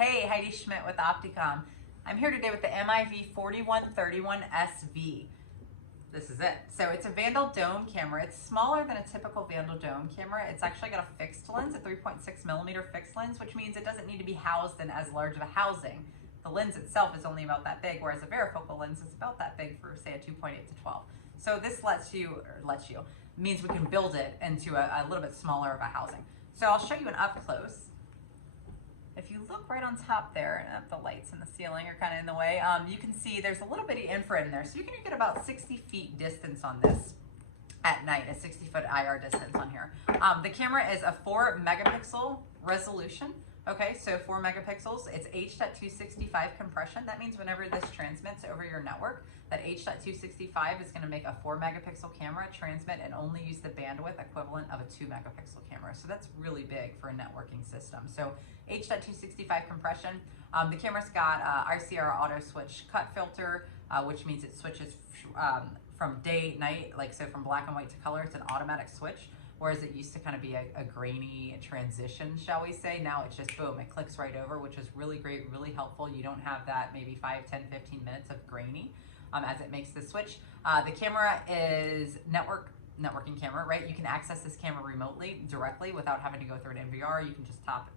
Hey, Heidi Schmidt with Opticom. I'm here today with the MIV-4131SV. This is it. So it's a Vandal dome camera. It's smaller than a typical Vandal dome camera. It's actually got a fixed lens, a 3.6 millimeter fixed lens, which means it doesn't need to be housed in as large of a housing. The lens itself is only about that big, whereas a varifocal lens is about that big for, say, a 2.8 to 12. So this means we can build it into a little bit smaller of a housing. So I'll show you an up close. If you look right on top there, the lights in the ceiling are kind of in the way, you can see there's a little bitty infrared in there. So you're going to get about 60 feet distance on this at night, a 60-foot IR distance on here. The camera is a 4 megapixel resolution. Okay, so 4 megapixels. It's H.265 compression. That means whenever this transmits over your network, that H.265 is going to make a 4 megapixel camera transmit and only use the bandwidth equivalent of a 2 megapixel camera. So that's really big for a networking system. So H.265 compression. The camera's got ICR auto switch cut filter, which means it switches from day, night, like so from black and white to color. It's an automatic switch. Whereas it used to kind of be a grainy transition, shall we say. Now it's just boom, it clicks right over, which is really great, really helpful. You don't have that maybe 5, 10, 15 minutes of grainy as it makes the switch. The camera is networking camera, right? You can access this camera remotely, directly, without having to go through an NVR. You can just pop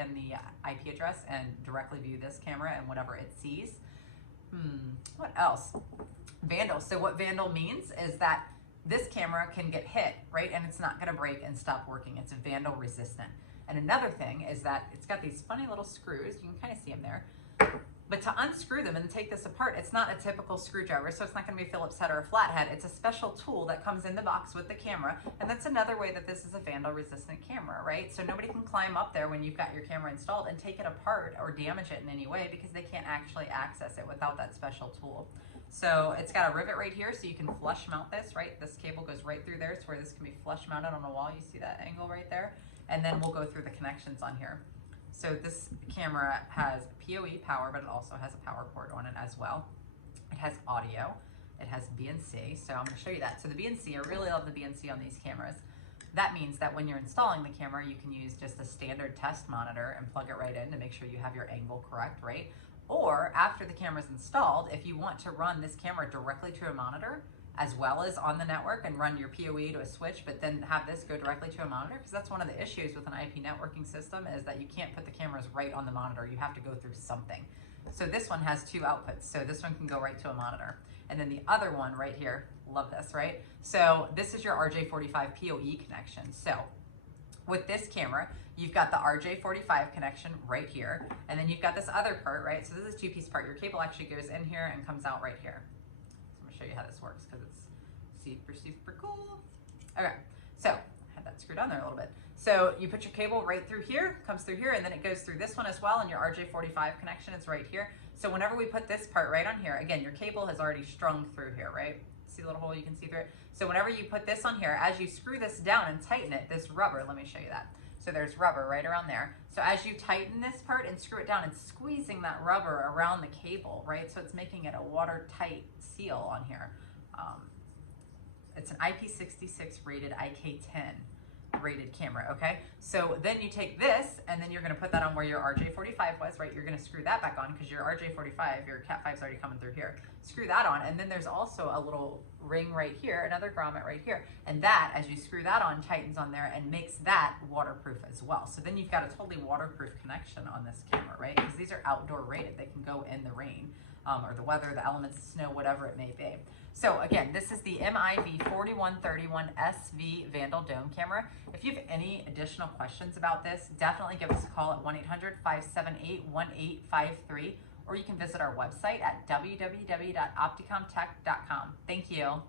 in the IP address and directly view this camera and whatever it sees. What else? Vandal. So what Vandal means is that this camera can get hit, right? And it's not gonna break and stop working. It's Vandal resistant. And another thing is that it's got these funny little screws. You can kind of see them there. But to unscrew them and take this apart, it's not a typical screwdriver, so it's not gonna be a Phillips head or a flathead. It's a special tool that comes in the box with the camera. And that's another way that this is a Vandal resistant camera, right? So nobody can climb up there when you've got your camera installed and take it apart or damage it in any way because they can't actually access it without that special tool. So it's got a rivet right here, so you can flush mount this, right? This cable goes right through there, so where this can be flush mounted on a wall. You see that angle right there? And then we'll go through the connections on here. So this camera has PoE power, but it also has a power port on it as well. It has audio, it has BNC, so I'm gonna show you that. So the BNC, I really love the BNC on these cameras. That means that when you're installing the camera, you can use just a standard test monitor and plug it right in to make sure you have your angle correct, right? Or after the camera's installed, if you want to run this camera directly to a monitor, as well as on the network and run your PoE to a switch, but then have this go directly to a monitor, because that's one of the issues with an IP networking system is that you can't put the cameras right on the monitor. You have to go through something. So this one has 2 outputs. So this one can go right to a monitor. And then the other one right here, love this, right? So this is your RJ45 PoE connection. So with this camera, you've got the RJ45 connection right here, and then you've got this other part, right? So this is a 2-piece part. Your cable actually goes in here and comes out right here. So I'm gonna show you how this works because it's super, super cool. Okay, so I had that screwed on there a little bit. So you put your cable right through here, comes through here, and then it goes through this one as well, and your RJ45 connection is right here. So whenever we put this part right on here, again, your cable has already strung through here, right? See the little hole you can see through it? So whenever you put this on here, as you screw this down and tighten it, this rubber, let me show you that. So there's rubber right around there. So as you tighten this part and screw it down, it's squeezing that rubber around the cable, right? So it's making it a watertight seal on here. It's an IP66 rated IK10 rated camera, okay? So then you take this and then you're gonna put that on where your RJ45 was, right? You're gonna screw that back on because your RJ45, your Cat 5's already coming through here. Screw that on, and then there's also a little ring right here, another grommet right here. And that, as you screw that on, tightens on there and makes that waterproof as well. So then you've got a totally waterproof connection on this camera, right? Because these are outdoor rated. They can go in the rain or the weather, the elements, the snow, whatever it may be. So again, this is the MIV-4131SV Vandal dome camera. If you have any additional questions about this, definitely give us a call at 1-800-578-1853, or you can visit our website at www.opticomtech.com. Thank you.